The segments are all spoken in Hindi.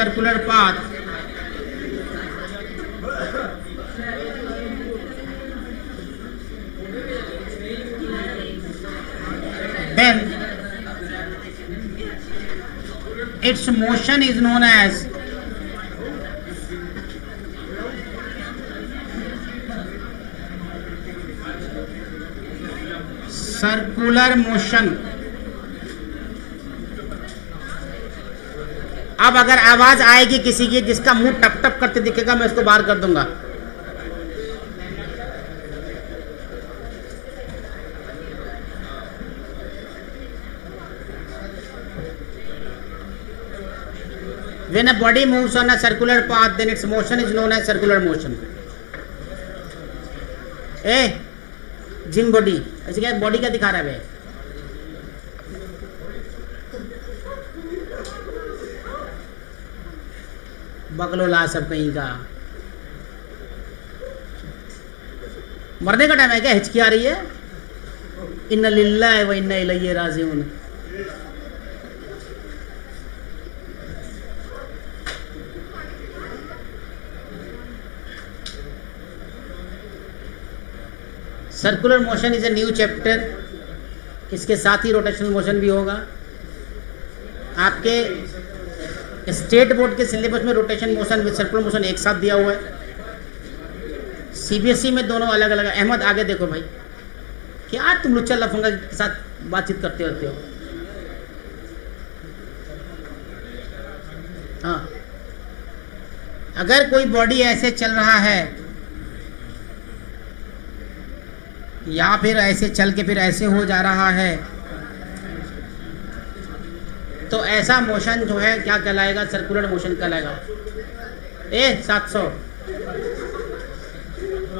circular path, then its motion is known as circular motion. अब अगर आवाज आएगी किसी की जिसका मुंह टप टप करते दिखेगा, मैं उसको बाहर कर दूंगा. When a body moves on a circular path, then its motion is known as circular motion. Gym body ऐसे क्या बॉडी क्या दिखा रहा है? बकलोला सब कहीं का. मरने का टाइम है क्या? हिचकी आ रही है. इन्ना लिल्लाहि व इन्ना इलैहि राजिऊन. Circular motion is a new chapter. इसके साथ ही रोटेशनल मोशन भी होगा. आपके स्टेट बोर्ड के सिलेबस में rotation motion with circular motion एक साथ दिया हुआ है. सीबीएसई में दोनों अलग अलग. अहमद आगे देखो भाई, क्या तुम लुच्चा लफंगा के साथ बातचीत करते होते हो? हाँ, अगर कोई बॉडी ऐसे चल रहा है या फिर ऐसे चल के फिर ऐसे हो जा रहा है, तो ऐसा मोशन जो है क्या कहलाएगा? सर्कुलर मोशन कहलाएगा.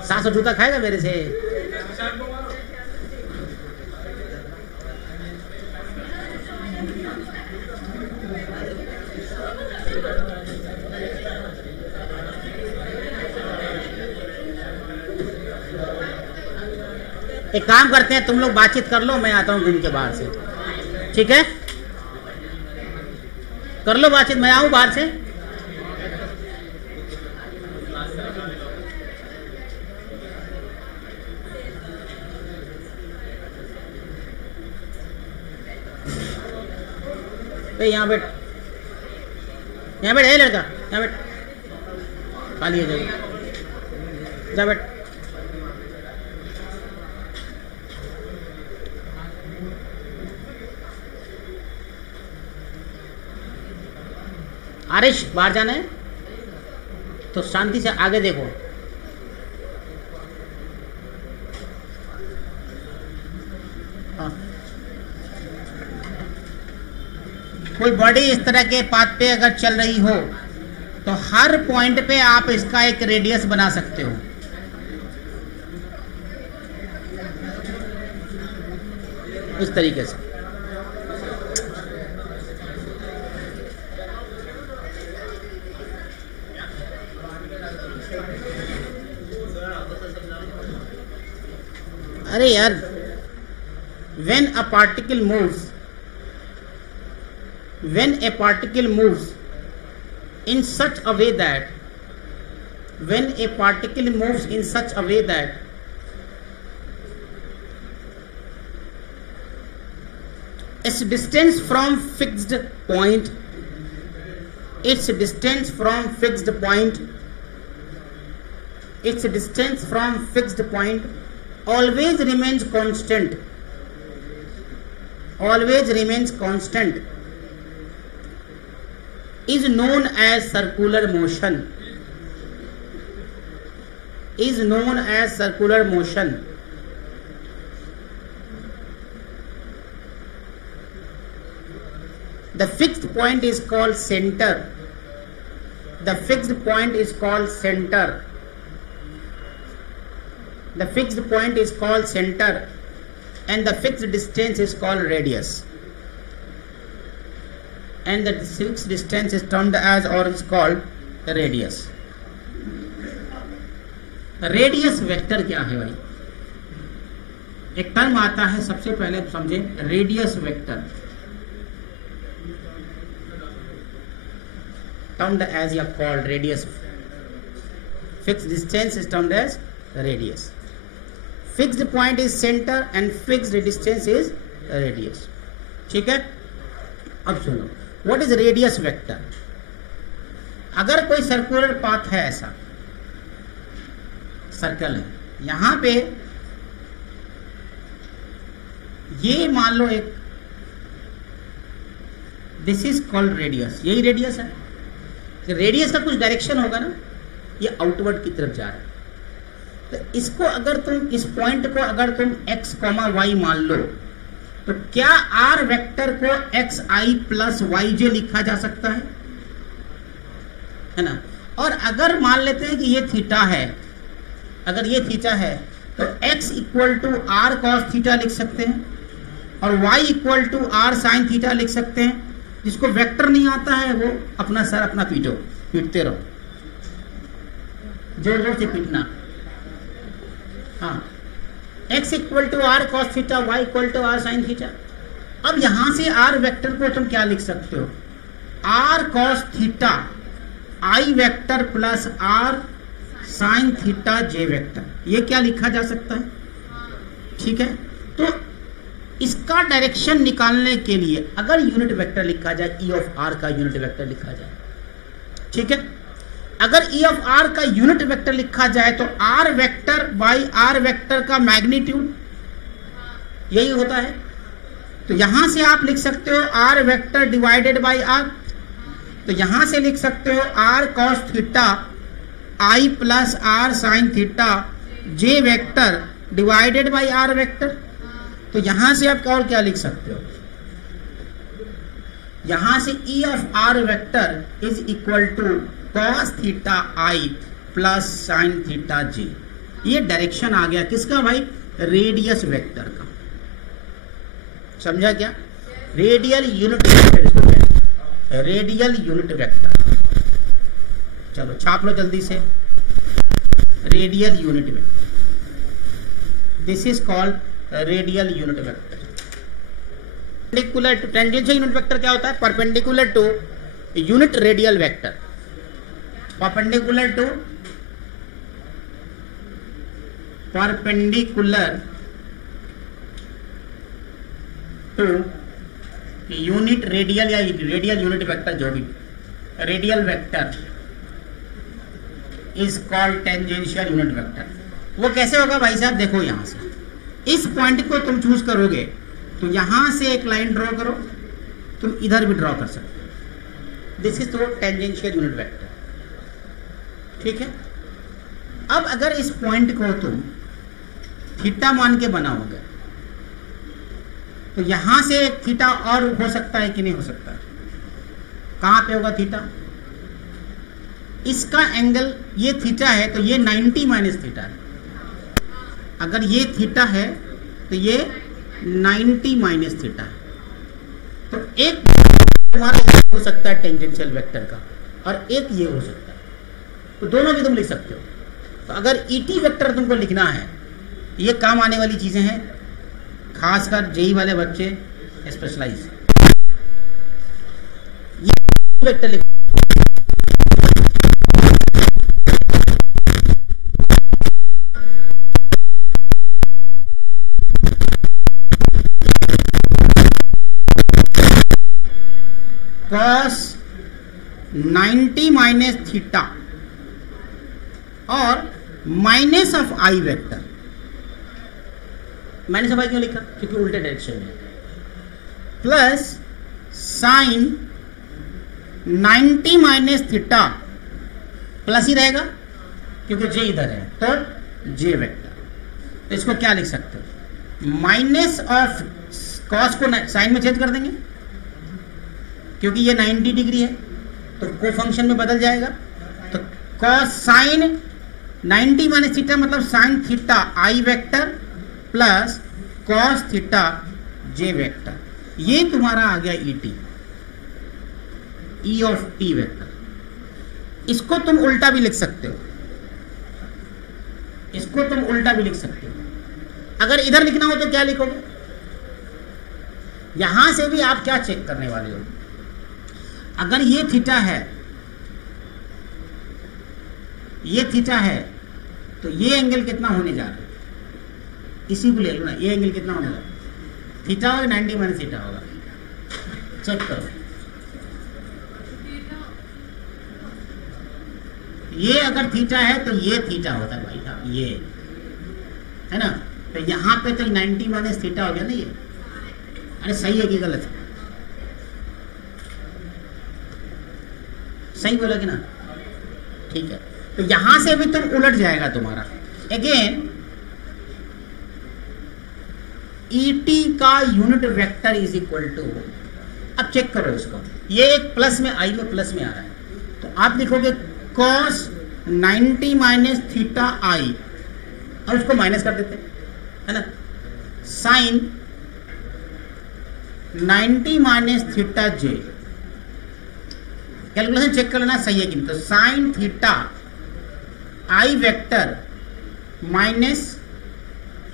700 जूता खाएगा मेरे से. एक काम करते हैं, तुम लोग बातचीत कर लो, मैं आता हूँ घूम के बाहर से. ठीक है, कर लो बातचीत, मैं आऊँ बाहर से. यहाँ बैठ, यहाँ बैठ. लड़का यहाँ बैठ, खाली हो जाएगी. जा बैठ. आरिश, बाहर जाना है तो शांति से आगे देखो. हाँ, कोई बॉडी इस तरह के पाथ पे अगर चल रही हो तो हर पॉइंट पे आप इसका एक रेडियस बना सकते हो. इस तरीके से. अरे यार, when a particle moves in such a way that its distance from fixed point always remains constant is known as circular motion. The fixed point is called center. The fixed point is called center. And the fixed distance is called radius. And the fixed distance is termed as or is called radius. Radius vector क्या है भाई? एक टर्म आता है, सबसे पहले समझे रेडियस वेक्टर. termed as या called radius. Fixed distance is termed as radius. Fixed point is center and fixed distance is radius. ठीक है, अब सुनो, what is radius vector? अगर कोई सर्कुलर पाथ है, ऐसा सर्कल है, यहां पे ये मान लो एक, दिस इज कॉल्ड रेडियस, यही रेडियस है। रेडियस का कुछ डायरेक्शन होगा ना, ये आउटवर्ड की तरफ जा रहा है। तो इसको अगर तुम, इस पॉइंट को अगर तुम x, y मान लो, तो क्या r वेक्टर को xi प्लस yj लिखा जा सकता है ना। और अगर मान लेते हैं कि ये थीटा है, अगर ये थीटा है, तो x equal to r cos theta लिख सकते हैं और y equal to r sine theta लिख सकते हैं। जिसको वेक्टर नहीं आता है वो अपना सर अपना पीटते रहो, जोर जोर से पीटना। हाँ, x equal to r cos theta, y equal to r sine theta. अब यहां से r वेक्टर को तुम क्या लिख सकते हो, r cos theta i vector plus r sine theta j vector, ये क्या लिखा जा सकता है। ठीक है, तो इसका डायरेक्शन निकालने के लिए अगर यूनिट वेक्टर लिखा जाए, ई ऑफ आर का यूनिट वेक्टर लिखा जाए, ठीक है, अगर ई ऑफ आर का यूनिट वेक्टर लिखा जाए तो r vector by r vector का मैग्नीट्यूड यही होता है। तो यहां से आप लिख सकते हो r vector divided by r, तो यहां से लिख सकते हो r cos theta I plus r sine theta j vector divided by r vector. तो यहां से आप और क्या लिख सकते हो, यहां से E of R vector is equal to cos theta I plus sine theta J. ये डायरेक्शन आ गया किसका भाई, रेडियस वेक्टर का। समझा क्या, रेडियल यूनिट वेक्टर इसको कहते हैं, रेडियल यूनिट वेक्टर। चलो छाप लो जल्दी से, radial unit vector, this is called radial unit vector. Perpendicular to tangential unit vector क्या होता है, perpendicular to unit radial vector, perpendicular to unit radial या रेडियल यूनिट वेक्टर, जो भी radial vector is called tangential unit vector. वो कैसे होगा भाई साहब, देखो यहां से इस पॉइंट को तुम चूज करोगे तो यहां से एक लाइन ड्रॉ करो, तुम इधर भी ड्रॉ कर सकते हो, दिस इज तो टेंजेंशियल यूनिट वेक्टर। ठीक है, अब अगर इस पॉइंट को तुम थीटा मान के बनाओगे तो यहां से एक थीटा और हो सकता है कि नहीं हो सकता, कहां पे होगा थीटा, इसका एंगल ये थीटा है तो ये 90 माइनस थीटा है। अगर ये थीटा है तो ये 90 माइनस थीटा है। तो एक तुम्हारा हो सकता है टेंजेंशियल वेक्टर का और एक ये हो सकता है, तो दोनों भी तुम लिख सकते हो। तो अगर ईटी वेक्टर तुमको लिखना है, ये काम आने वाली चीजें हैं, खासकर जेई वाले बच्चे स्पेशलाइज, ये वेक्टर लिख cos 90 माइनस थीटा और minus of I vector, minus of I क्यों लिखा, क्योंकि उल्टे डायरेक्शन में, plus sine 90 minus theta, plus ही रहेगा क्योंकि जे इधर है, तो जे वेक्टर। तो इसको क्या लिख सकते हो, माइनस ऑफ कॉस को साइन में चेंज कर देंगे क्योंकि ये 90 डिग्री है तो को फंक्शन में बदल जाएगा। तो कॉस साइन 90 माइनस थीटा मतलब साइन थीटा आई vector plus cos theta j vector, ये तुम्हारा आ गया ET, E of T vector. इसको तुम उल्टा भी लिख सकते हो, इसको तुम उल्टा भी लिख सकते हो। अगर इधर लिखना हो तो क्या लिखोगे, यहां से भी आप क्या चेक करने वाले हो, अगर ये थीटा है ये थीटा है, तो ये एंगल कितना होने जा रहा है, इसी को ले लो ना, ये एंगल कितना होने जा रहा है, थीटा होगा 90 माइनस थीटा होगा, चेक करो। ये अगर थीटा है तो ये थीटा होता है भाई साहब, ये है ना, तो यहाँ पे तो 90 माइनस थीटा हो गया ना ये। अरे सही है कि गलत है? सही बोला कि ना? ठीक है, तो यहां से भी तुम उलट जाएगा तुम्हारा। अगेन ET का unit vector is equal to, अब चेक करो इसको, ये एक प्लस में आई में प्लस में आ रहा है, तो आप लिखोगे cos 90 माइनस थीटा आई, और उसको माइनस कर देते है ना, साइन 90 माइनस थीटा जे, कैलकुलेशन चेक कर लेना सही है कि नहीं। तो sine theta I vector minus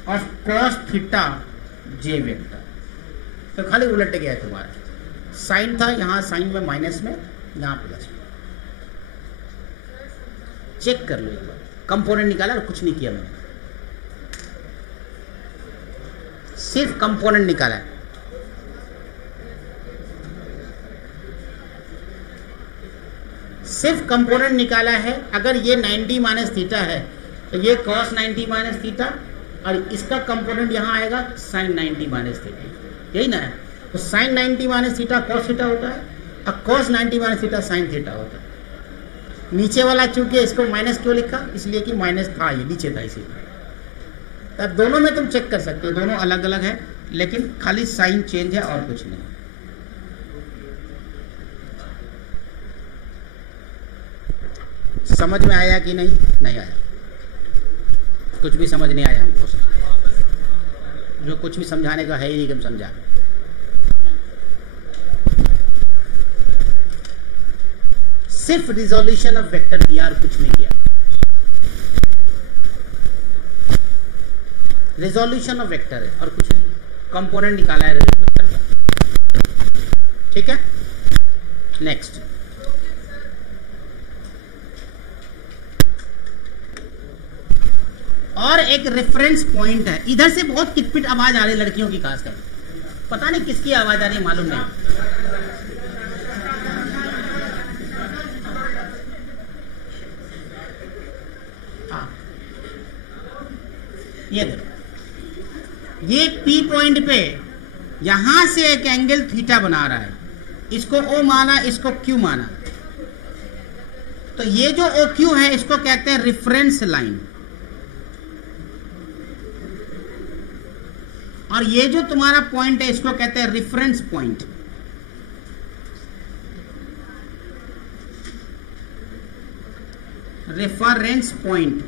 of cos theta j vector, तो खाली उलट गया है तुम्हारा, साइन था यहाँ साइन में माइनस में, यहाँ प्लस में। चेक कर लो एक बार, कंपोनेंट निकाला और कुछ नहीं किया मैंने, सिर्फ कंपोनेंट निकाला है। सिर्फ कंपोनेंट निकाला है। अगर ये 90 माइनस थीटा है तो ये cos 90 माइनस थीटा, और इसका कंपोनेंट यहाँ आएगा sin 90 माइनस थीटा, यही ना है। तो sin 90 minus theta cos theta होता है, और cos 90 minus theta sin theta होता है। नीचे वाला चूंकि इसको माइनस क्यों लिखा, इसलिए कि माइनस था, ये नीचे था इसीलिए। तब दोनों में तुम चेक कर सकते हो, दोनों अलग अलग है, लेकिन खाली साइन चेंज है और कुछ नहीं। समझ में आया कि नहीं? नहीं आया, कुछ भी समझ नहीं आया हमको, जो कुछ भी समझाने का है ही नहीं कि हम समझा। सिर्फ रिजोल्यूशन ऑफ वेक्टर किया और कुछ नहीं किया। रिजोल्यूशन ऑफ वेक्टर है और कुछ नहीं, कंपोनेंट निकाला है वेक्टर का। ठीक है, नेक्स्ट। और एक रेफरेंस पॉइंट है, इधर से बहुत किटपिट आवाज आ रही है लड़कियों की, खासकर पता नहीं किसकी आवाज आ रही है, मालूम नहीं। हाँ, ये देखो, ये P पॉइंट पे यहां से एक एंगल थीटा बना रहा है, इसको O माना, इसको Q माना, तो ये जो OQ है इसको कहते हैं रेफरेंस लाइन, और ये जो तुम्हारा पॉइंट है इसको कहते हैं रेफरेंस पॉइंट। रेफरेंस पॉइंट,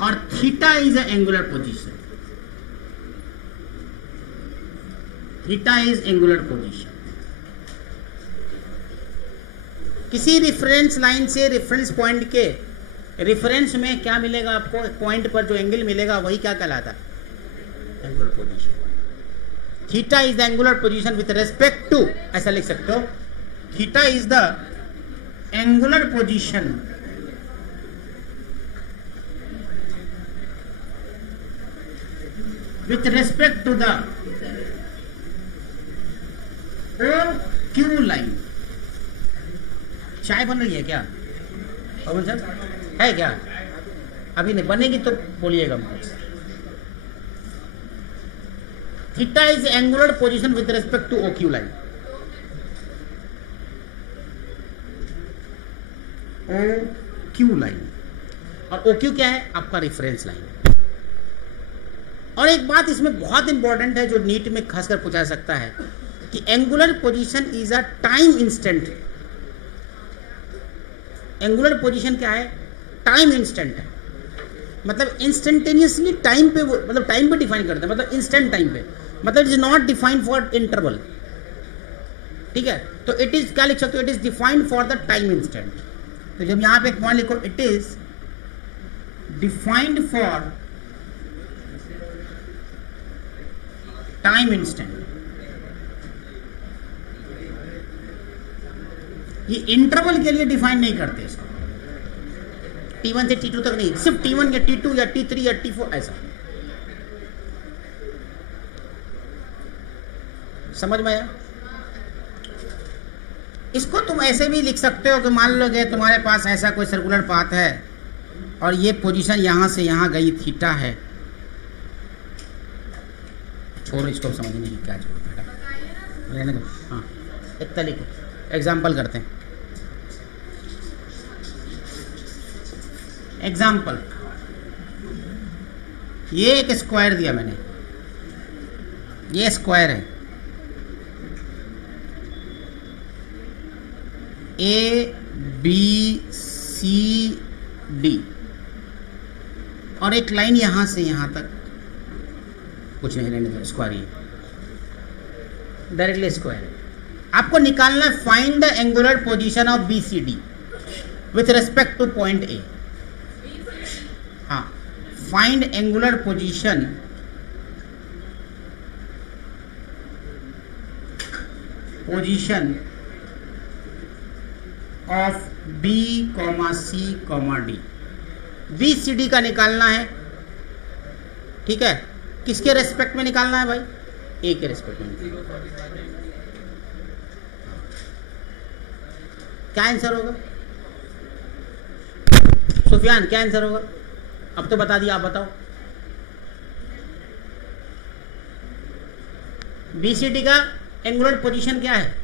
और theta is angular position, theta is angular position. किसी रेफरेंस लाइन से रेफरेंस पॉइंट के रेफरेंस में क्या मिलेगा आपको, पॉइंट पर जो एंगल मिलेगा वही क्या कहलाता है, angular position. Theta is the angular position with respect to, ऐसा लिख सकते हो, theta is the angular position with respect to the OQ line. चाय बन रही है क्या पवन सर, है क्या? अभी नहीं बनेगी तो बोलिएगा हमको। Theta is angular position with respect to OQ line. OQ line, और OQ क्या है? आपका रेफरेंस लाइन। और एक बात इसमें बहुत इंपॉर्टेंट है जो नीट में खासकर पूछा जा सकता है कि angular position is a time instant. Angular position क्या है? टाइम इंस्टेंट है, मतलब इंस्टेंटेनियसली टाइम पे, मतलब टाइम पे डिफाइन करते हैं, मतलब इंस्टेंट टाइम पे, मतलब it is not defined for interval. ठीक है, तो इट इज क्या लिख सकते हो, it is defined for the time instant. तो जब यहां पे एक पॉइंट लिखो, it is defined for time instant. ये इंटरवल के लिए डिफाइन नहीं करते इसको, T1 से T2 तक नहीं, सिर्फ T1 या T2 या T3 या T4 ऐसा। समझ में आया? इसको तुम ऐसे भी लिख सकते हो कि मान लो कि तुम्हारे पास ऐसा कोई सर्कुलर पाथ है और ये पोजीशन यहां से यहां गई थीटा है। छोड़ो इसको, समझने की क्या जरूरत है, रहने दो। हाँ, इतना लिखो, एग्जाम्पल करते हैं। एग्जाम्पल, ये एक स्क्वायर दिया मैंने, ये स्क्वायर है, A B C D, और एक लाइन यहां से यहां तक, कुछ नहीं, रहने दो, स्क्वायर ही डायरेक्टली स्क्वायर है। आपको निकालना है find the angular position of B C D with respect to point A. हाँ, find angular position of B comma C comma D, B C D का निकालना है। ठीक है, किसके रेस्पेक्ट में निकालना है भाई? ए के रेस्पेक्ट में। क्या आंसर होगा सुफियान, क्या आंसर होगा? अब तो बता दिया, आप बताओ। बीसीडी का एंगुलर पोजीशन क्या है?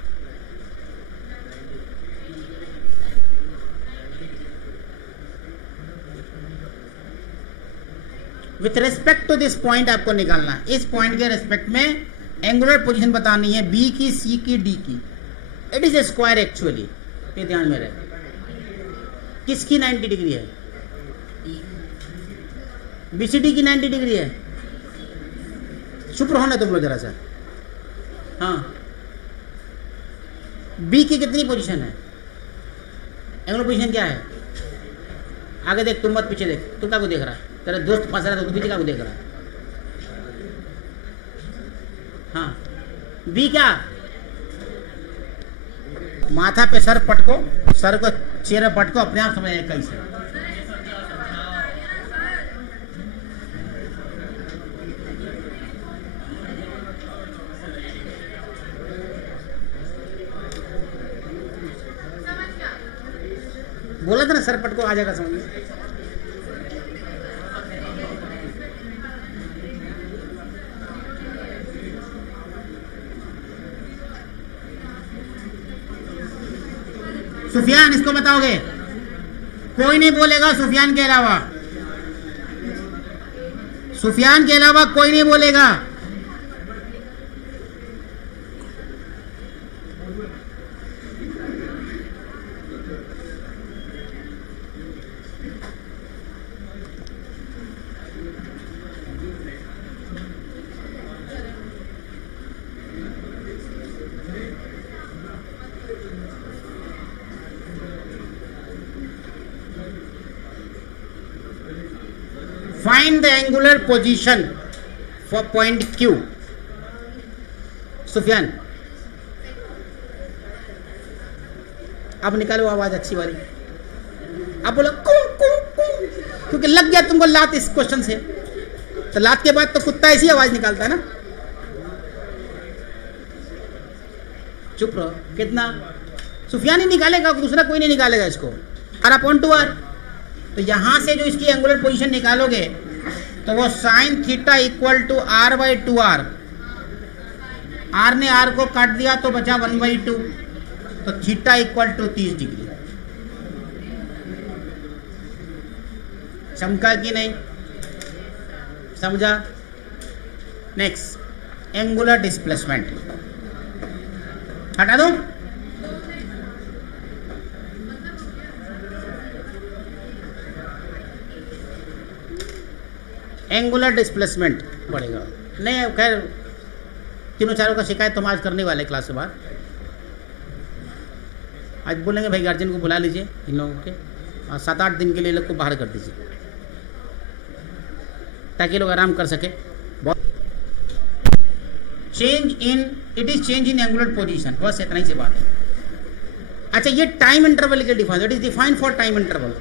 With respect to this point आपको निकालना है, इस पॉइंट के रेस्पेक्ट में एंगुलर पोजीशन बतानी है, बी की, सी की, डी की। It is a square actually, ये ध्यान में रहे। किसकी 90 डिग्री है? बीसीडी की 90 डिग्री है। चुप रहो ना तुम लोग जरा सा। हाँ, बी की कितनी पोजीशन है? एंगुलर पोजीशन क्या है? आगे देख, तुम मत पीछे देख। तू क्या को देख रहा है? तेरा दोस्त फंस रहा है तो पीछे क्या को देख रहा है? हाँ, बी क्या? माथा पे सर पटको, सर को चेहरे पटको, अपने आप समझ आए कैसे। बोला था ना सर पटको, आ जाएगा समझ में। सुफियान, इसको बताओगे? कोई नहीं बोलेगा सुफियान के अलावा, सुफियान के अलावा कोई नहीं बोलेगा। Find the angular position for point Q. Sufiyan, अब निकालो आवाज अच्छी वाली। अब बोलो कू कू कू, क्योंकि लग गया तुमको लात इस क्वेश्चन से। तो लात के बाद तो कुत्ता ऐसी आवाज निकालता है ना। चुप रहो। कितना? सुफियान ही निकालेगा, दूसरा कोई नहीं निकालेगा इसको। आर अपॉन टू आर, तो यहां से जो इसकी एंगुलर पोजीशन निकालोगे तो वो sine theta equal to r by two r. R ने आर को काट दिया तो बचा 1/2, तो थीटा इक्वल टू 30 डिग्री। चमका कि नहीं? समझा? नेक्स्ट, एंगुलर डिस्प्लेसमेंट हटा दो। एंगुलर डिस्प्लेसमेंट पड़ेगा नहीं, खैर तीनों चारों का शिकायत तो हम आज करने वाले क्लास के बाद। आज बोलेंगे भाई गार्जियन को बुला लीजिए इन लोगों के, और 7-8 दिन के लिए लोग को बाहर कर दीजिए ताकि लोग आराम कर सके। Change in, it is change in angular position, बस इतना ही से बात है। अच्छा, ये टाइम इंटरवल के define, it is defined for time interval.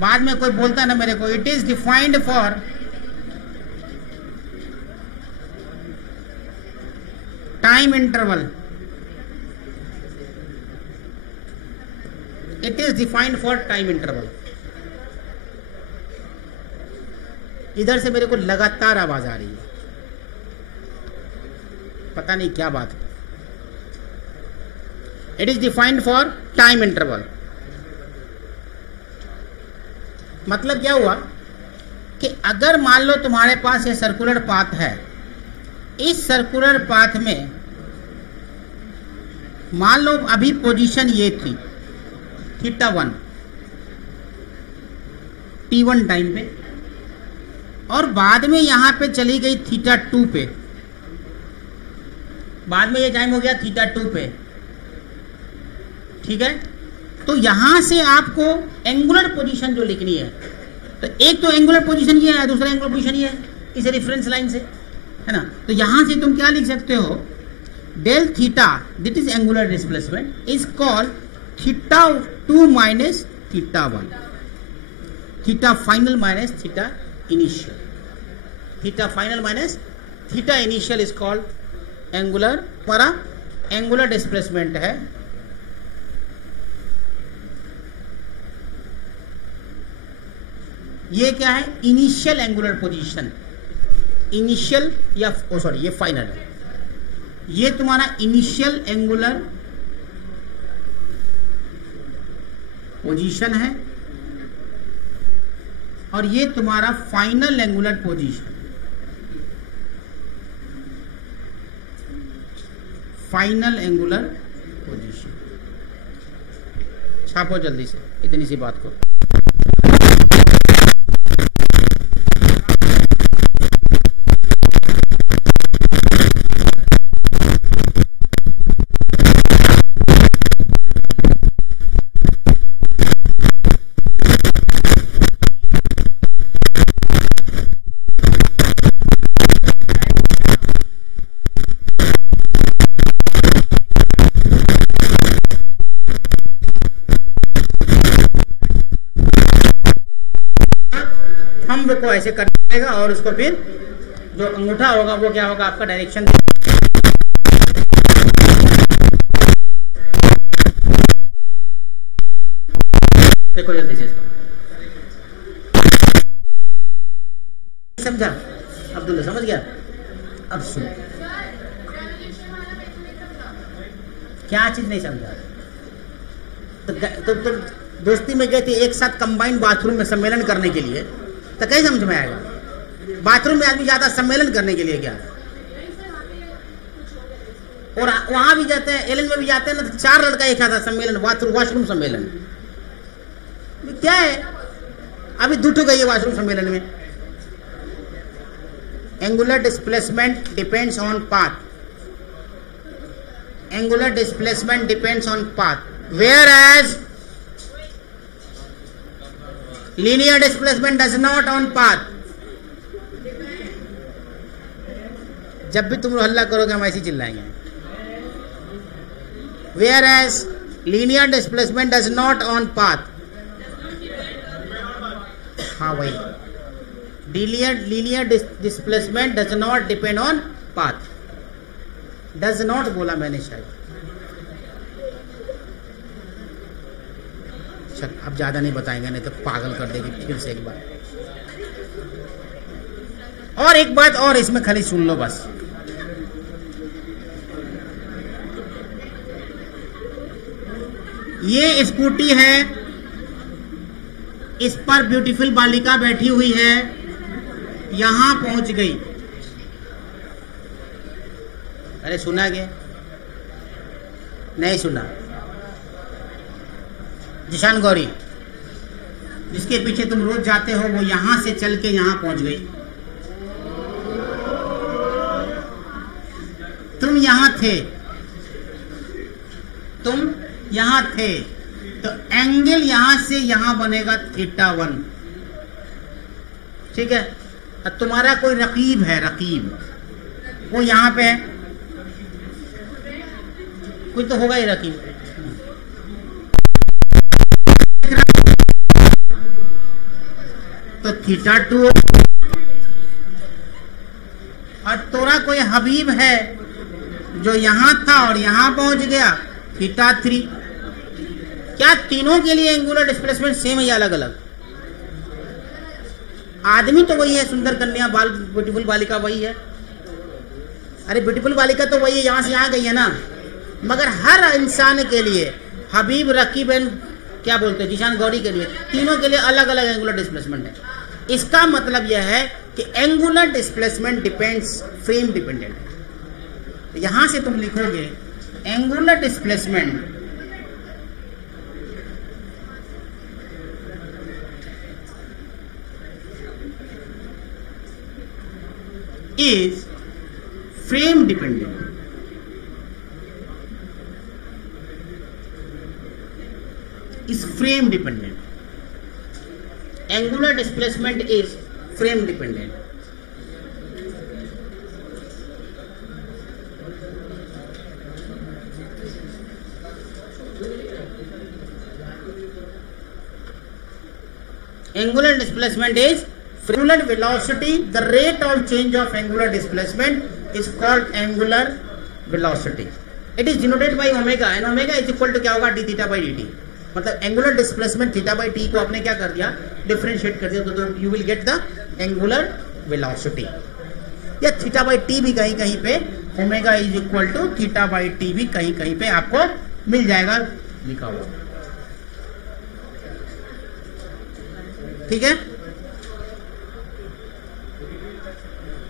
बाद में कोई बोलता है ना मेरे को, it is defined for time interval, it is defined for time interval. इधर से मेरे को लगातार आवाज आ रही है, पता नहीं क्या बात है। It is defined for time interval, मतलब क्या हुआ कि अगर मान लो तुम्हारे पास ये सर्कुलर पाथ है, इस सर्कुलर पाथ में मान लो अभी पोजीशन ये थी θ1 t1 टाइम पे, और बाद में यहां पे चली गई θ2 पे, बाद में ये टाइम हो गया θ2 पे, ठीक है। तो यहां से आपको एंगुलर पोजीशन जो लिखनी है, तो एक तो एंगुलर पोजीशन ये है, दूसरा एंगुलर पोजीशन ये है, इस रेफरेंस लाइन से, है ना। तो यहां से तुम क्या लिख सकते हो, del theta that is angular displacement is called θ2 minus θ1, theta final minus theta initial, theta final minus theta initial is called angular, हमारा एंगुलर डिस्प्लेसमेंट है। ये क्या है, इनिशियल एंगुलर पोजीशन, इनिशियल या सॉरी ये फाइनल है, ये तुम्हारा इनिशियल एंगुलर पोजीशन है, और ये तुम्हारा final angular position, final angular position. छापो जल्दी से इतनी सी बात को। को ऐसे करना पड़ेगा, और उसको फिर जो अंगूठा होगा वो क्या होगा, आपका डायरेक्शन। देखो जल्दी से, समझा अब्दुल्ला, समझ गया। अब सुनो, क्या चीज नहीं समझा, तो दोस्ती में गए थे एक साथ कंबाइंड बाथरूम में सम्मेलन करने के लिए, तो कैसे समझ में आएगा। बाथरूम में आदमी जाता सम्मेलन करने के लिए, क्या, और वहां भी जाते हैं, एलन में भी जाते हैं ना, तो 4 लड़का एक आता सम्मेलन, वॉशरूम सम्मेलन क्या है। अभी दुट गई है वॉशरूम सम्मेलन में। Angular displacement depends on path, angular displacement depends on path, whereas linear displacement does not on path। जब भी तुम हल्ला करोगे हम ऐसे ही चिल्लाएंगे। whereas linear displacement does not on path, हाँ वही, linear displacement does not depend on path, does not बोला मैंने शायद। अब ज्यादा नहीं बताएंगे, नहीं तो पागल कर देगी फिर से एक बार। और एक बात और इसमें खाली सुन लो बस, ये स्कूटी है, इस पर ब्यूटीफुल बालिका बैठी हुई है, यहां पहुंच गई। अरे सुना क्या, नहीं सुना। जिशान गौरी, जिसके पीछे तुम रोज जाते हो, वो यहां से चल के यहां पहुंच गई। तुम यहां थे, तुम यहां थे, तो एंगल यहां से यहां बनेगा θ1, ठीक है। और तुम्हारा कोई रकीब है, रकीब वो यहां पे है, कुछ तो होगा ही रकीब। तो थीटा 2 और तोरा कोई हबीब है जो यहां था और यहां पहुंच गया, थीटा 3। क्या तीनों के लिए एंगुलर डिस्प्लेसमेंट सेम है या अलग अलग? आदमी तो वही है, सुंदर कन्या बाल ब्यूटीफुल बालिका वही है। अरे ब्यूटीफुल बालिका तो वही है, यहां से यहां गई है ना। मगर हर इंसान के लिए, हबीब, रकीब एंड क्या बोलते हैं जीशान गौरी के लिए, तीनों के लिए अलग अलग एंगुलर डिस्प्लेसमेंट है। इसका मतलब यह है कि angular displacement depends frame dependent. तो यहां से तुम लिखोगे angular displacement is frame dependent. Is frame dependent. Angular displacement is frame dependent. Angular displacement is angular velocity. The rate of change of angular displacement is called angular velocity. It is denoted by omega, and omega is equal to क्या होगा, d theta by dt. मतलब angular displacement theta by t को आपने क्या कर दिया, डिफरेंशिएट कर दिया, तो you will get the angular velocity. या थीटा बाई टी भी कहीं कहीं पे omega is equal to theta by t भी कहीं कहीं पे आपको मिल जाएगा लिखा हुआ। ठीक है।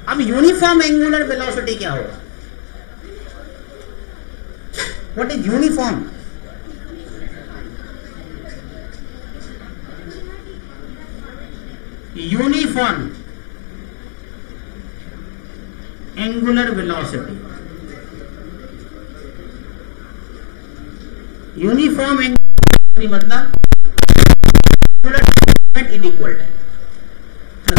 अब यूनिफॉर्म एंगुलर वेलोसिटी क्या होगा? What is uniform? Uniform angular velocity, uniform angular मतलब इनइक्वल टाइम।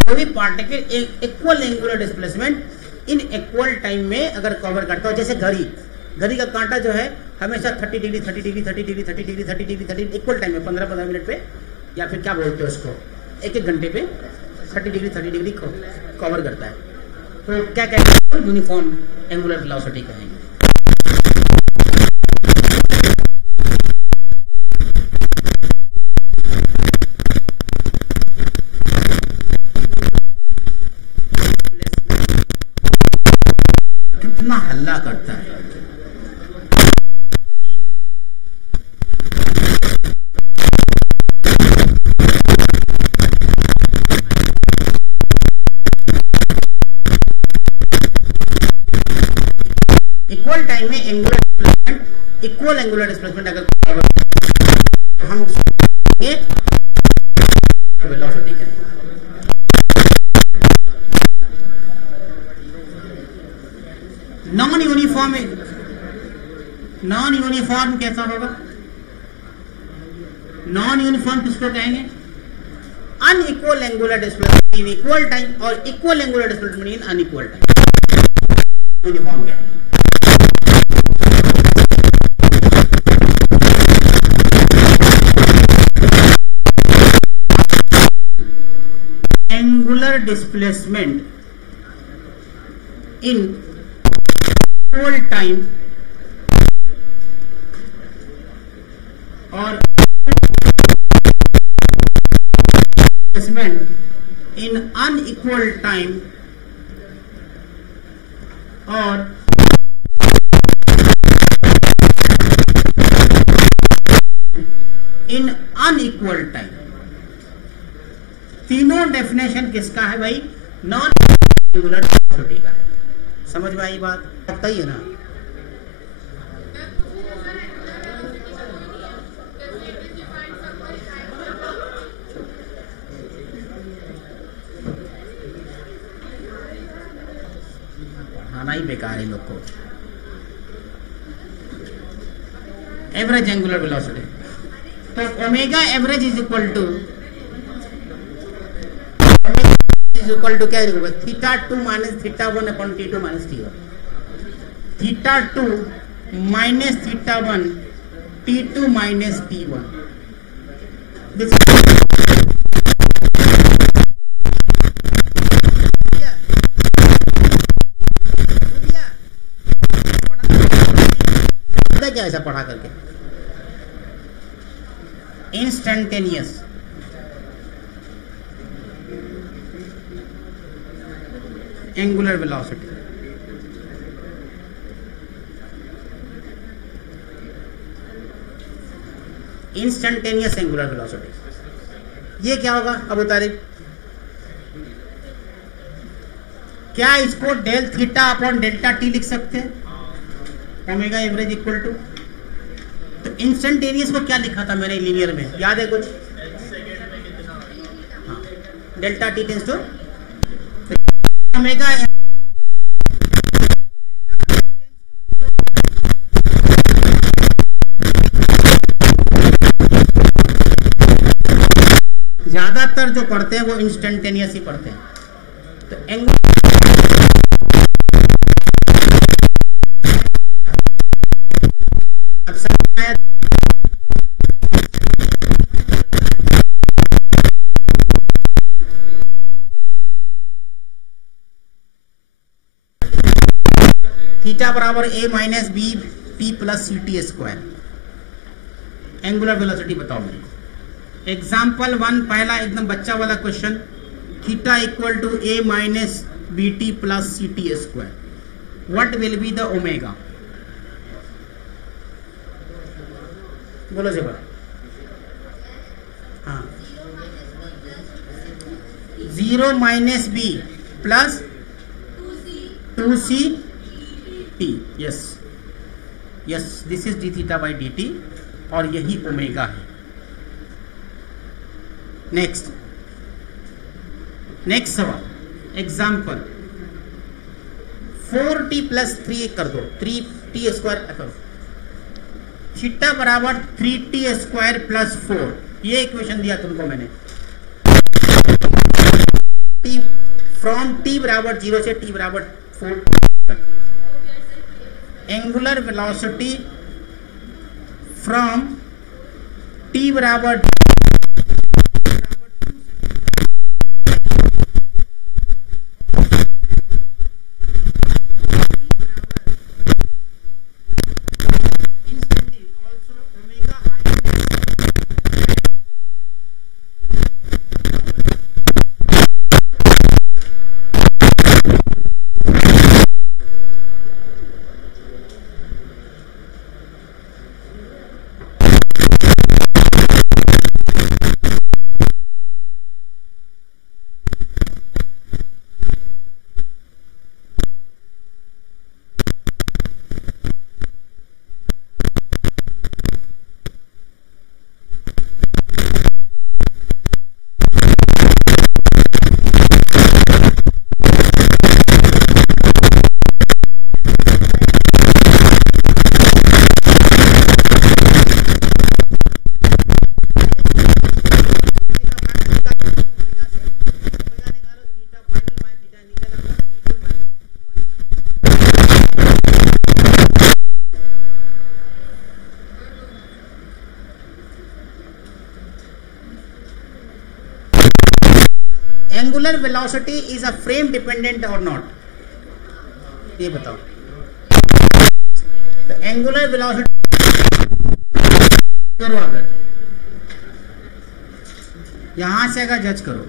कोई भी particle equal angular displacement in equal time में अगर कवर करता हो, जैसे घड़ी का कांटा जो है हमेशा 30 degree 30 degree 30 degree 30 degree 30 degree 30 equal time में 15-15 मिनट पे, या फिर क्या बोलते हो उसको, एक घंटे पे 30 डिग्री कवर करता है। तो क्या कहते हैं, यूनिफॉर्म एंगुलर वेलोसिटी कहेंगे। कितना हल्ला करता है। इक्वल टाइम में angular displacement, equal angular displacement अगर तो हम उसको वेलोसिटी कहेंगे। नॉन यूनिफॉर्म कैसा होगा? नॉन यूनिफॉर्म किसको कहेंगे? Unequal angular displacement in equal time और equal angular displacement in unequal time. Uniform क्या है? Angular displacement in equal time और डिस्प्लेसमेंट इन अनइक्वल टाइम और इन अनइक्वल टाइम। तीनों डेफिनेशन किसका है भाई? नॉन एंगुलर वेलोसिटी का है। समझ में आई बात? पता ही है ना। पढ़ाना ही बेकार है लोग को। एवरेज एंगुलर वेलोसिटी, तो omega average is equal to क्या होगा? Theta 2 minus theta 1 upon T2 minus T1। Theta 2 minus theta 1 T2 minus T1। क्या ऐसा पढ़ा करके instantaneous angular velocity. Instantaneous angular velocity ये क्या होगा अब उतारे। क्या इसको del theta upon delta t लिख सकते हैं? ओमेगा एवरेज इक्वल टू, तो इंस्टेंटेनियस को क्या लिखा था मैंने लीनियर में, याद है कुछ? हाँ, delta t tends to omega. ज्यादातर जो पढ़ते हैं वो इंस्टेंटेनियस ही पढ़ते हैं। तो एंगुलर थीटा बराबर a minus b t plus c t square. Angular velocity बताओ मेरे को। एग्जाम्पल 1 पहला एकदम बच्चा वाला question, theta equal to a minus b t plus c t square, what will be the omega? बोलो जबर। हाँ, 0 minus b plus 2c t. Yes yes, this is d theta by d t और यही ओमेगा है। नेक्स्ट सवाल, एग्जाम्पल 4t प्लस 3 कर दो, 3t स्क्वायर करो, थीटा बराबर 3t स्क्वायर प्लस 4। ये इक्वेशन दिया तुमको मैंने, फ्रॉम t बराबर 0 से t बराबर 4 तक। एंगुलर वेलोसिटी फ्रॉम t बराबर angular velocity is a frame dependent और नॉट, ये बताओ। तो एंगुलर वेलोसिटी करो, अगर यहां से अगर जज करो,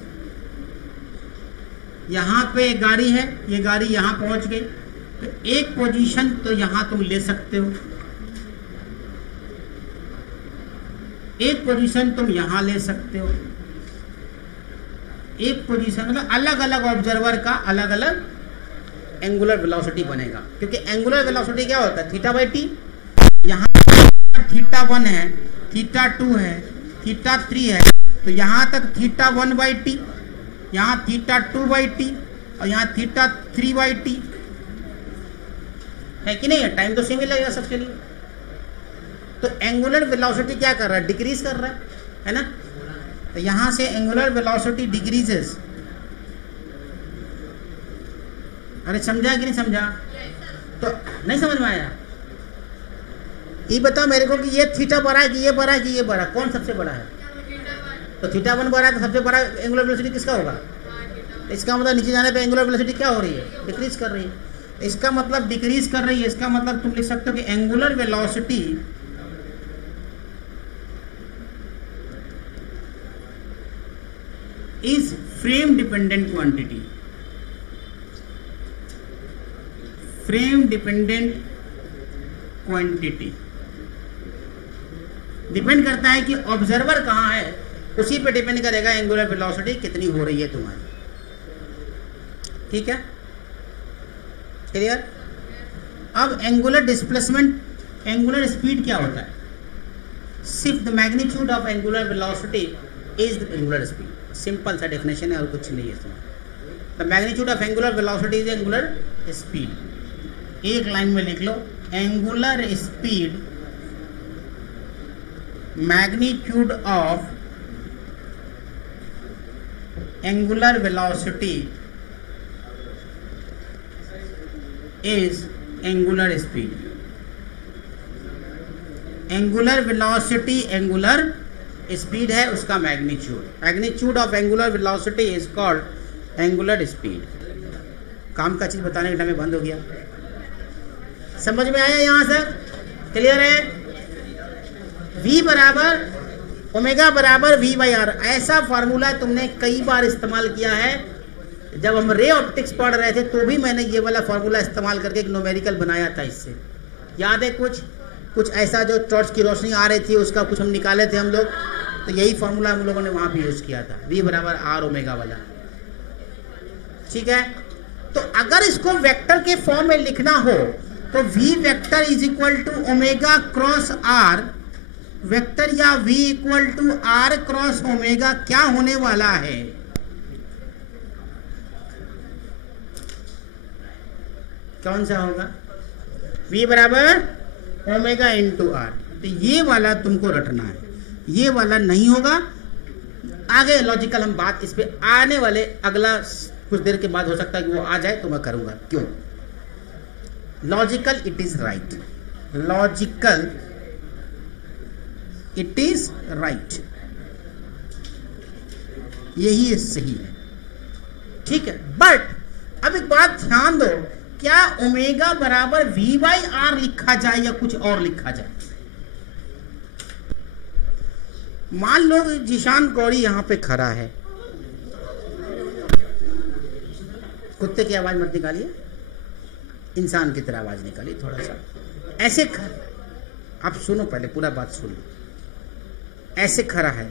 यहां पे एक गाड़ी है, ये गाड़ी यहां पहुंच गई, तो एक पोजीशन तो यहां तुम ले सकते हो, एक पोजीशन तुम यहां ले सकते हो, एक पोजीशन मतलब अलग अलग ऑब्जर्वर का अलग अलग एंगुलर वेलोसिटी बनेगा। क्योंकि एंगुलर वेलोसिटी क्या होता है, थीटा बाई टी। यहाँ थीटा 1 है, थीटा 2 है, थीटा 3 है, तो यहाँ तक थीटा 1 बाई टी, यहाँ थीटा 2 बाई टी और यहाँ थीटा 3 बाई टी है कि नहीं है? टाइम तो सेम ही लगेगा सबके लिए। तो एंगुलर वेलोसिटी क्या कर रहा है, डिक्रीज कर रहा है ना। तो यहां से एंगुलर वेलोसिटी डिक्रीजेस। अरे समझा कि नहीं समझा? तो नहीं समझ में आया? ये बताओ मेरे को कि ये थीटा बड़ा है कि ये बड़ा है कि ये बड़ा, कौन सबसे बड़ा है? तो थीटा 1 बड़ा है तो सबसे बड़ा एंगुलर वेलोसिटी किसका होगा? इसका मतलब नीचे जाने पे एंगुलर वेलोसिटी क्या हो रही है? डिक्रीज कर रही है। इसका मतलब डिक्रीज कर रही है, इसका मतलब तुम लिख सकते हो कि angular velocity is frame dependent quantity. Frame dependent quantity depend करता है कि ऑब्जर्वर कहां है, उसी पे डिपेंड करेगा एंगुलर वेलोसिटी कितनी हो रही है तुम्हारी। ठीक है, क्लियर? अब एंगुलर डिस्प्लेसमेंट, एंगुलर स्पीड क्या होता है? सिर्फ the magnitude of angular velocity is the angular speed. Simple सा डेफिनेशन है और कुछ नहीं है इसमें। The magnitude of angular velocity is angular speed. एक लाइन में लिख लो, angular speed magnitude of angular velocity is angular speed. Angular velocity angular speed है, उसका magnitude. Magnitude of angular velocity is called angular speed. काम का चीज बताने का टाइम बंद हो गया। समझ में आया यहां से? क्लियर है? v बराबर ओमेगा बराबर v बाई आर, ऐसा फार्मूला तुमने कई बार इस्तेमाल किया है। जब हम रे ऑप्टिक्स पढ़ रहे थे तो भी मैंने ये वाला फार्मूला इस्तेमाल करके एक न्यूमेरिकल बनाया था। इससे याद है कुछ ऐसा जो टॉर्च की रोशनी आ रही थी उसका कुछ हम निकाले थे हम लोग, तो यही फार्मूला हम लोगों ने वहां पे यूज किया था, v बराबर आर ओमेगा वाला। ठीक है, तो अगर इसको वेक्टर के फॉर्म में लिखना हो तो v vector is equal to omega cross r vector, या v equal to r cross omega क्या होने वाला है? कौन सा होगा? v बराबर ओमेगा इंटू आर। तो ये वाला तुमको रटना है, ये वाला नहीं होगा। आगे लॉजिकल हम बात इस पे आने वाले अगला कुछ देर के बाद हो सकता है कि वो आ जाए तो मैं करूंगा। क्यों? Logical it is right, logical it is right, यही सही है। ठीक है, बट अब एक बात ध्यान दो, क्या ओमेगा बराबर v बाई आर लिखा जाए या कुछ और लिखा जाए? मान लो जिशान गौरी यहां पे खड़ा है, कुत्ते की आवाज मत निकालिए, इंसान की तरह आवाज निकालिए थोड़ा सा। ऐसे आप सुनो, पहले पूरा बात सुन लो। ऐसे खड़ा है,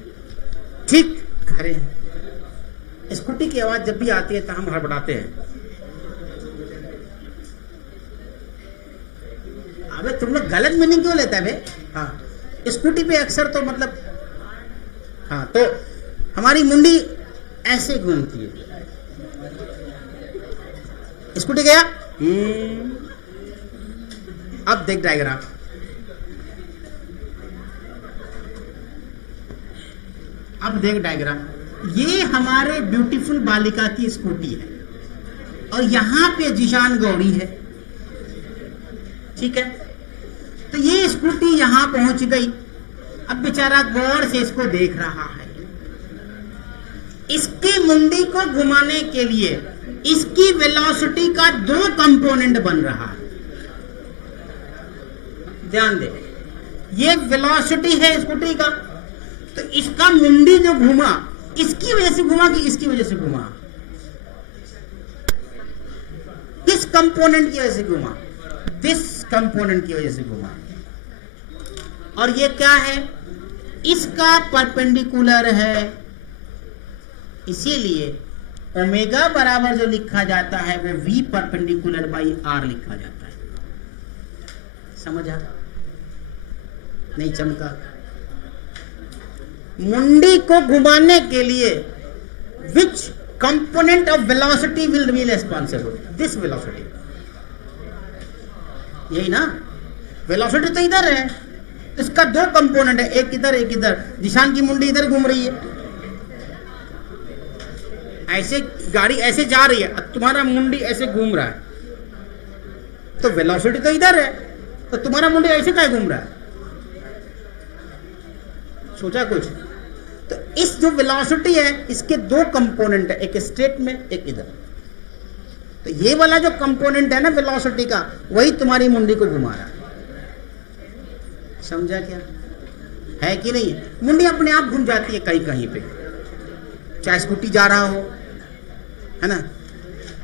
ठीक खड़े हैं। स्कूटी की आवाज जब भी आती है तो हम हड़बड़ाते हैं। अबे तुम लोग गलत मीनिंग क्यों लेता है बे? हाँ, स्कूटी पे अक्सर तो मतलब, हाँ, तो हमारी मुंडी ऐसे घूमती है। स्कूटी गया, अब देख डायग्राम। अब देख डायग्राम, ये हमारे ब्यूटीफुल बालिका की स्कूटी है और यहां पे जिशान गौरी है। ठीक है, तो ये स्कूटी यहां पहुंच गई। अब बेचारा गौर से इसको देख रहा है। इसकी मुंडी को घुमाने के लिए इसकी वेलोसिटी का 2 कंपोनेंट बन रहा है। ध्यान दे, ये वेलोसिटी है स्कूटी का, तो इसका मुंडी जो घुमा इसकी वजह से घुमा कि इसकी वजह से घुमा? किस कंपोनेंट की वजह से घुमा? दिस कंपोनेंट की वजह से घुमा। और ये क्या है? इसका परपेंडिकुलर है, इसीलिए ओमेगा बराबर जो लिखा जाता है वो v परपेंडिकुलर बाई आर लिखा जाता है। समझा? नहीं चमका? मुंडी को घुमाने के लिए विच component of velocity will be responsible? This velocity. यही ना, वेलोसिटी तो इधर है, इसका 2 कंपोनेंट है, एक इधर एक इधर। जिशान की मुंडी इधर घूम रही है, ऐसे गाड़ी ऐसे जा रही है, तुम्हारा मुंडी ऐसे घूम रहा है, तो वेलोसिटी तो इधर है, तो तुम्हारा मुंडी ऐसे क्या घूम रहा है? सोचा कुछ? तो इस जो वेलोसिटी है इसके दो कंपोनेंट है, एक स्ट्रेट में एक इधर। तो ये वाला जो कंपोनेंट है ना वेलोसिटी का, वही तुम्हारी मुंडी को घुमा रहा है। समझा क्या है कि नहीं? मुंडी अपने आप घूम जाती है कहीं कहीं पे, चाहे स्कूटी जा रहा हो, है ना,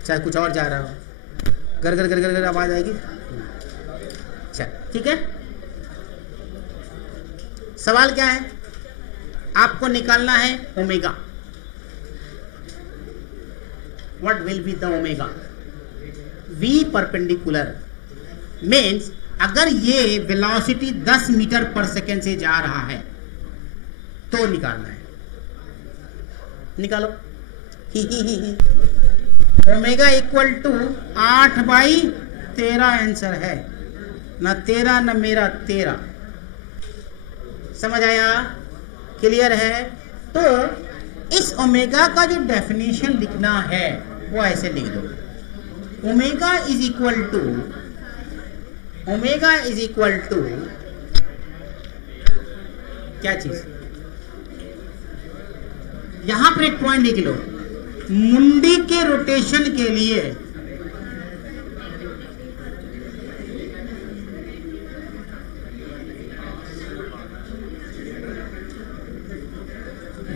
चाहे कुछ और जा रहा हो, गर गर गर गर गर आवाज आएगी। अच्छा ठीक है, सवाल क्या है? आपको निकालना है omega. What will be the omega? V perpendicular means अगर ये वेलोसिटी 10 मीटर पर सेकेंड से जा रहा है तो निकालना है। निकालो। ओमेगा इक्वल टू 8/13 आंसर है, ना 13 ना मेरा 13। समझ आया? क्लियर है? तो इस ओमेगा का जो डेफिनेशन लिखना है वो ऐसे लिख दो, ओमेगा इज इक्वल टू क्या चीज, यहां पर एक पॉइंट लिख लो, मुंडी के रोटेशन के लिए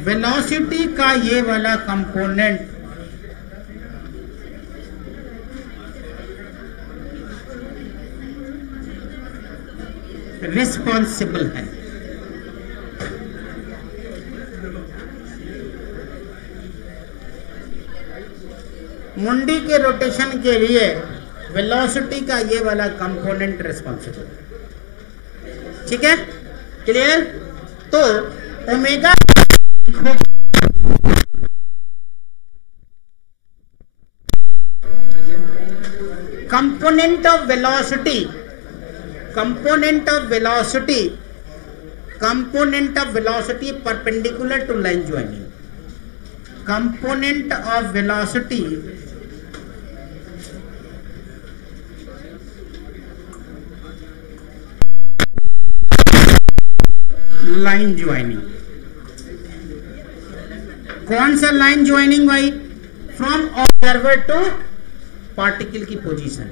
वेलोसिटी का ये वाला कंपोनेंट रिस्पॉन्सिबल है। मुंडी के रोटेशन के लिए वेलोसिटी का ये वाला कंपोनेंट रिस्पॉन्सिबल। ठीक है, क्लियर? तो omega component of velocity perpendicular to line joining, component of velocity line joining. कौन सा लाइन ज्वाइनिंग भाई? फ्रॉम ऑब्जर्वर टू पार्टिकल की पोजीशन,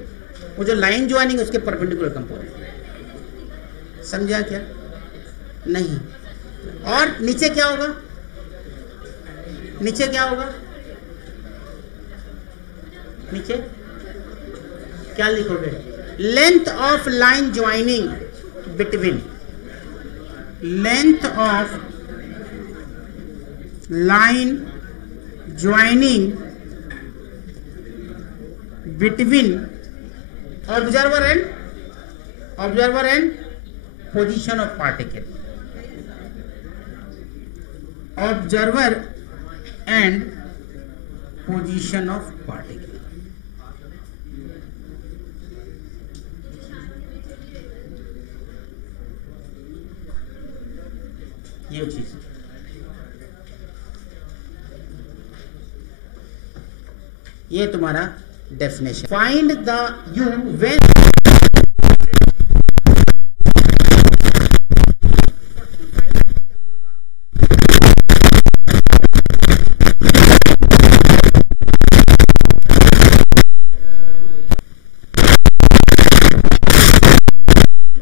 वो जो लाइन ज्वाइनिंग उसके परपेंडिकुलर कंपोनेंट। समझा क्या? नहीं। और नीचे क्या होगा? नीचे क्या होगा? नीचे क्या लिखोगे? Length of line joining between, length of line joining between observer and position of particle, observer and position of particle. ये चीज ये तुम्हारा definition. Find the you when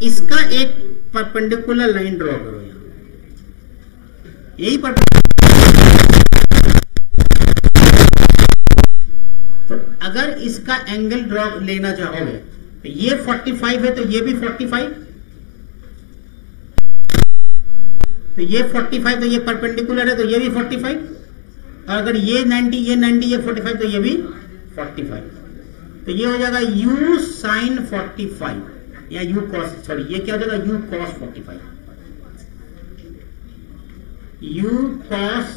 इसका एक परपेंडिकुलर लाइन ड्रॉ करो, यही तो अगर इसका एंगल ड्रॉ लेना चाहोगे तो ये 45 है तो ये भी 45, तो ये 45 तो ये परपेंडिकुलर है तो ये भी 45, और अगर ये 90 ये 45 तो ये भी 45, तो ये हो जाएगा u sin 45 या u cos, सॉरी ये क्या हो जाएगा u cos 45, u cos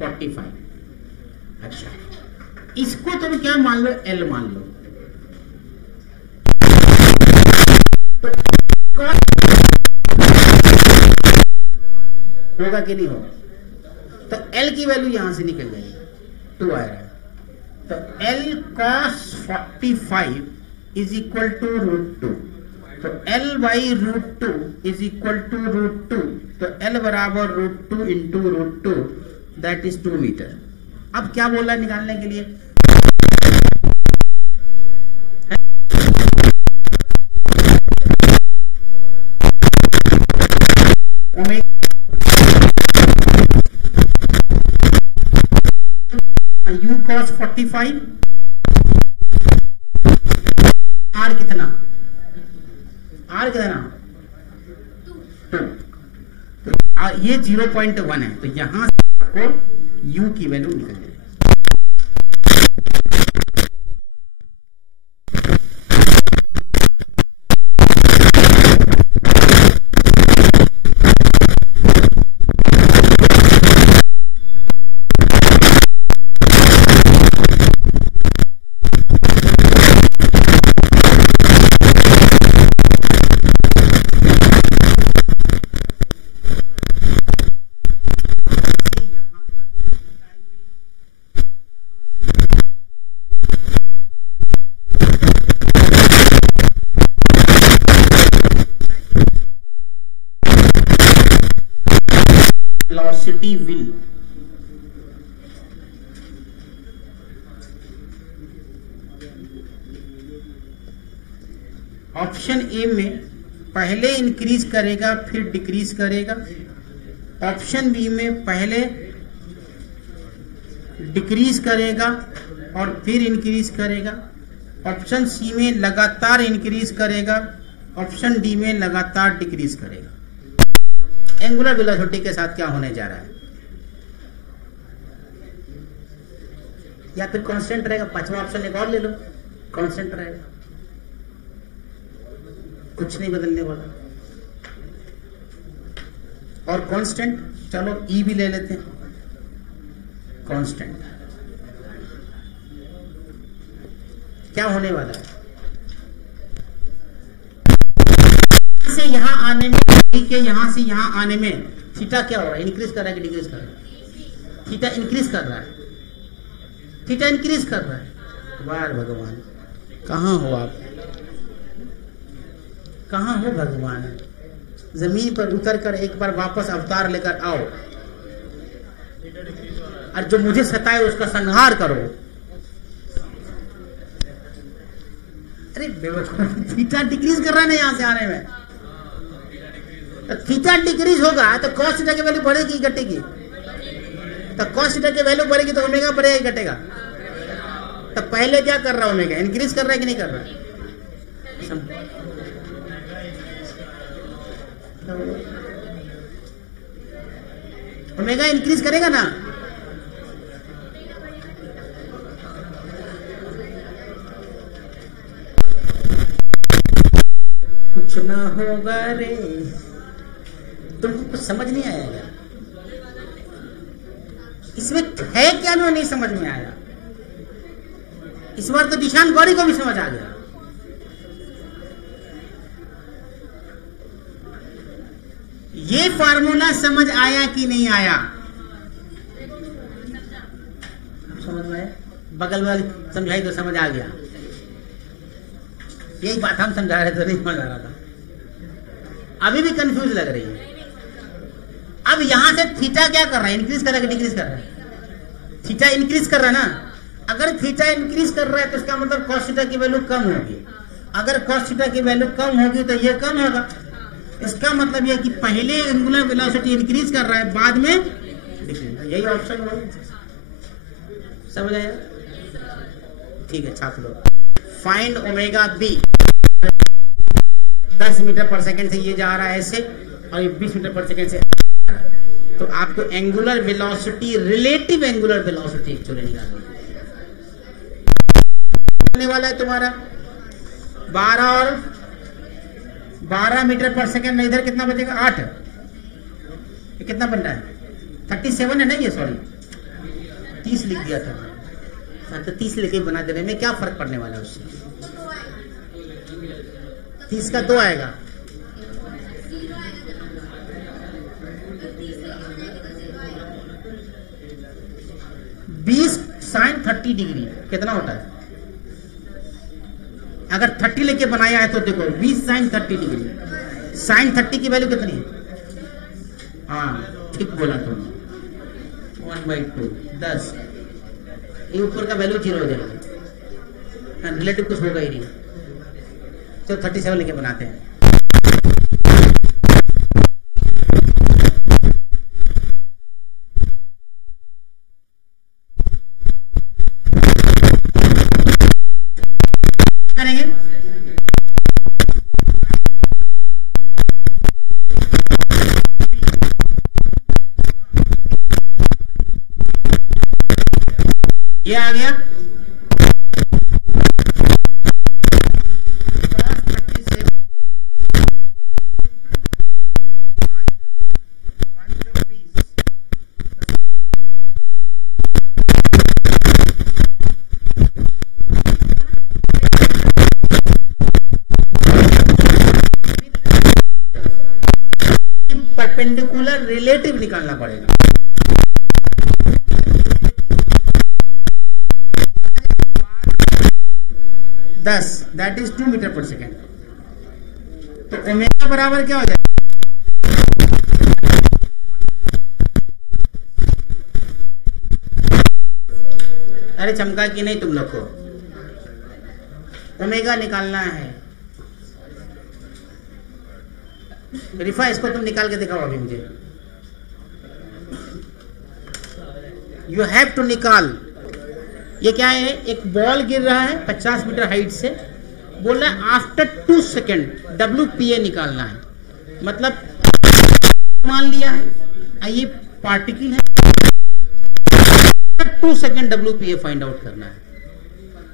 45। अच्छा, इसको तुम क्या मान लो? L मान लो। तो होगा कि नहीं होगा? तो L की वैल्यू यहां से निकल जाएगी, 2 आ रहा है, तो L cos 45 is equal to √2। तो L by √2 is equal to √2, तो L बराबर √2 इंटू √2 दैट इज 2 मीटर। अब क्या बोला निकालने के लिए, U cos 45, R कितना 2, तो ये 0.1 है, तो यहां से आपको U की वैल्यू निकल जाएगी। Velocity will ऑप्शन ए में पहले इंक्रीज करेगा फिर डिक्रीज करेगा, ऑप्शन बी में पहले डिक्रीज करेगा और फिर इंक्रीज करेगा, ऑप्शन सी में लगातार इंक्रीज करेगा, ऑप्शन डी में लगातार डिक्रीज करेगा। एंगुलर वेलोसिटी के साथ क्या होने जा रहा है, या फिर कांस्टेंट रहेगा। पांचवा ऑप्शन एक और ले लो, कांस्टेंट रहेगा, कुछ नहीं बदलने वाला। और कांस्टेंट, चलो ई भी ले लेते हैं, कांस्टेंट क्या होने वाला है, से यहां आने में, के यहां से यहां आने में थीटा क्या हो रहा है, इंक्रीज कर रहा है कि डिक्रीज कर रहा है, थीटा इंक्रीज कर रहा है, थीटा इंक्रीज कर रहा है। वाह भगवान, कहां हो आप, कहां हो भगवान, जमीन पर उतर कर एक बार वापस अवतार लेकर आओ और जो मुझे सताए उसका संहार करो। अरे बेवकूफ, थीटा डिक्रीज कर रहा है ना यहां से आने में, थीटा डिक्रीज होगा तो कॉस थीटा की वैल्यू बढ़ेगी घटेगी, तो कॉस थीटा की वैल्यू बढ़ेगी तो ओमेगा बढ़ेगा घटेगा। तो पहले क्या कर रहा है, ओमेगा इंक्रीज कर रहा है कि नहीं कर रहा है, ओमेगा इंक्रीज करेगा ना, कुछ ना होगा रे, तुमको कुछ समझ नहीं आएगा इसमें है क्या, नहीं समझ में आया। इस बार तो निशान गौरी को भी समझ आ गया। ये फार्मूला समझ आया कि नहीं आया, समझ में आया, बगल वाले समझाई तो समझ आ गया, यही बात हम समझा रहे थे, नहीं समझ आ रहा था, अभी भी कंफ्यूज लग रही है। अब यहां से थीटा क्या कर रहा है, इंक्रीज कर रहा है कि डिक्रीज कर रहा है, थीटा इंक्रीज कर रहा है ना। अगर थीटा इंक्रीज कर रहा है तो इसका मतलब कॉस थीटा की वैल्यू कम होगी, अगर कॉस थीटा की वैल्यू कम होगी तो ये कम होगा। इसका मतलब ये कि पहले एंगुलर वेलोसिटी इंक्रीज कर रहा है, बाद में डिक्रीज, यही ऑप्शन होगा। समझ आया, ठीक है छात्र लोग। फाइंड ओमेगा बी, 10 मीटर पर सेकंड से ये जा रहा है ऐसे, और ये 20 मीटर पर सेकंड से, तो आपको angular velocity, relative angular velocity actually निकालने वाला है तुम्हारा 12 और 12 मीटर पर सेकंड में, इधर कितना बचेगा 8, ये कितना बन रहा है 37 है ना, ये सॉरी 30 लिख दिया था, तो 30 लेके बना देने में क्या फर्क पड़ने वाला है उससे, 30 का 2 आएगा, sin 30 डिग्री कितना होता है अगर 30 लेके बनाया है तो देखो v sin 30 डिग्री, sin 30 की वैल्यू कितनी है? हाँ ठीक बोला तुम 1/2 10, ये ऊपर का वैल्यू 0 हो जाएगा, रिलेटिव कुछ होगा ही नहीं। तो 37 लेके बनाते हैं। करेंगे ये आ गया परपेंडिकुलर रिलेटिव निकालना पड़ेगा। दस दैट इज 2 मीटर पर सेकेंड। तो ओमेगा बराबर क्या हो जाएगा? अरे चमका कि नहीं तुम लोग को? ओमेगा निकालना है। रिफा इसको तुम निकाल के दिखाओ अभी मुझे। यू हैव टू निकाल। ये क्या है? एक बॉल गिर रहा है 50 मीटर हाइट से, बोल रहा है आफ्टर 2 सेकेंड WPA निकालना है। मतलब मान लिया है ये पार्टिकल है, 2 सेकेंड WPA फाइंड आउट करना है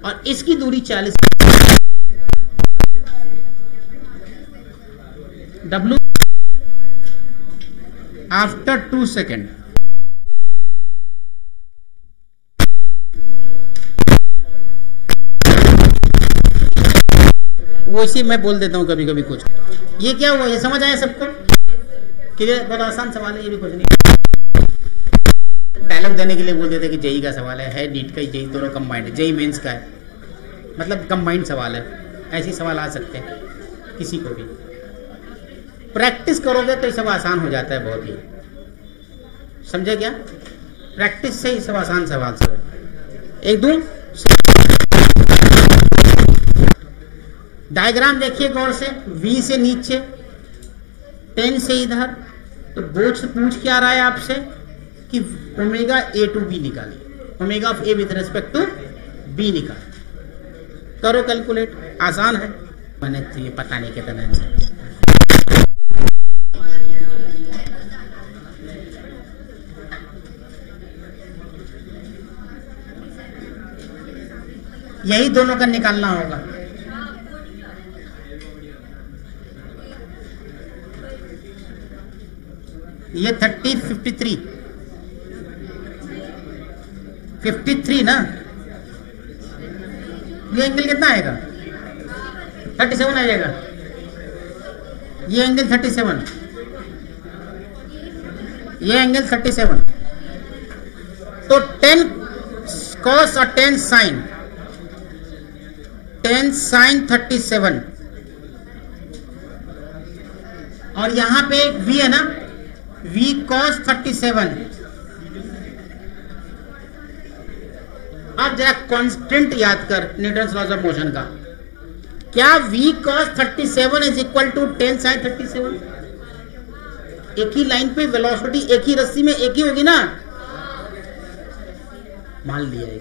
और इसकी दूरी 40 W आफ्टर 2 सेकेंड। वो इसी मैं बोल देता हूं कभी कभी कुछ। ये क्या हुआ? ये समझ आया सबको? क्लियर? बहुत आसान सवाल है, ये भी कुछ नहीं। डायलॉग देने के लिए बोल देते कि जेई का सवाल है नीट का ही, जेई दोनों कंबाइंड है, जेई मेंस का है, मतलब कंबाइंड सवाल है। ऐसे सवाल आ सकते हैं किसी को भी। प्रैक्टिस करोगे तो ये सब आसान हो जाता है बहुत ही, समझे क्या? प्रैक्टिस से ही सब आसान सवाल सब। एक दो डायग्राम देखिए गौर से। V से नीचे 10 से इधर, तो बोझ से पूछ क्या रहा है आपसे कि ओमेगा A to B निकालिए, omega of A with respect to B निकाल। करो कैलकुलेट, आसान है। मैंने तो ये पता नहीं कितना है। यही दोनों का निकालना होगा। ये 30 53 ना, ये एंगल कितना आएगा? 37 आ जाएगा। ये एंगल 37, ये एंगल 37। तो 10 cos और 10 sin, 10 sin 37, और यहां पे V है ना, V cos 37। अब जरा कांस्टेंट याद कर न्यूटन्स लॉज ऑफ मोशन का। क्या V cos 37 is equal to 10 sin 37? एक ही लाइन पे वेलोसिटी एक ही रस्सी में एक ही होगी ना, मान लिया है।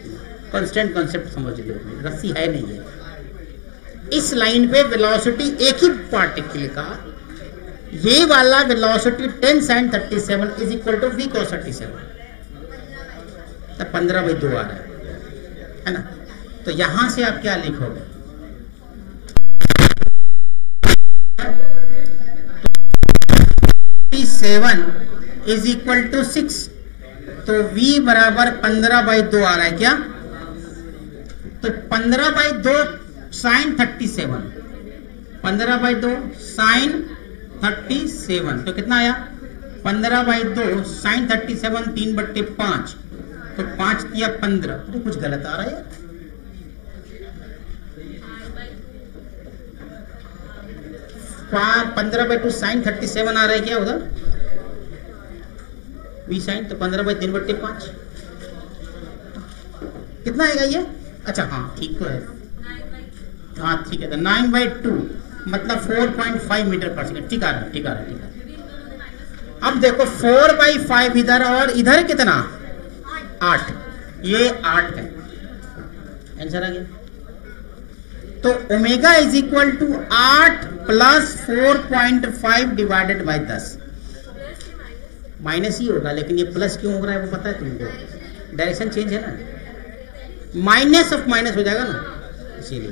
कांस्टेंट कॉन्सेप्ट समझ लो, रस्सी है नहीं है। इस लाइन पे वेलोसिटी एक ही पार्टिकल का, ये वाला velocity 10 sin 37 is equal to V cos 37, तो 15/2 आ रहा है ना। तो यहां से आप क्या लिखोगे? 37 इज इक्वल टू 6, तो V बराबर 15/2 आ रहा है क्या? तो 15/2 sin 37, 15/2 sin 37, तो कितना आया? 15/2 sin 37 3/5, तो 5 या 15। अरे कुछ गलत आ रहा है, 15/2 साइन 37 आ रहा है क्या उधर वी साइन, तो 15/3/5 कितना आएगा ये? अच्छा हाँ ठीक तो है, हाँ ठीक है, तो 9/2 मतलब 4.5 मीटर पर सेकेंड। ठीक आ रहा है, ठीक आ रहा है, ठीक है। अब देखो 4/5 इधर और इधर कितना 8, ये 8 है, आंसर आ गया। तो omega is equal to 8 plus 4.5 divided by 10। Minus ही होगा, लेकिन ये प्लस क्यों हो रहा है वो पता है तुमको? डायरेक्शन चेंज है ना, माइनस ऑफ माइनस हो जाएगा ना, इसीलिए।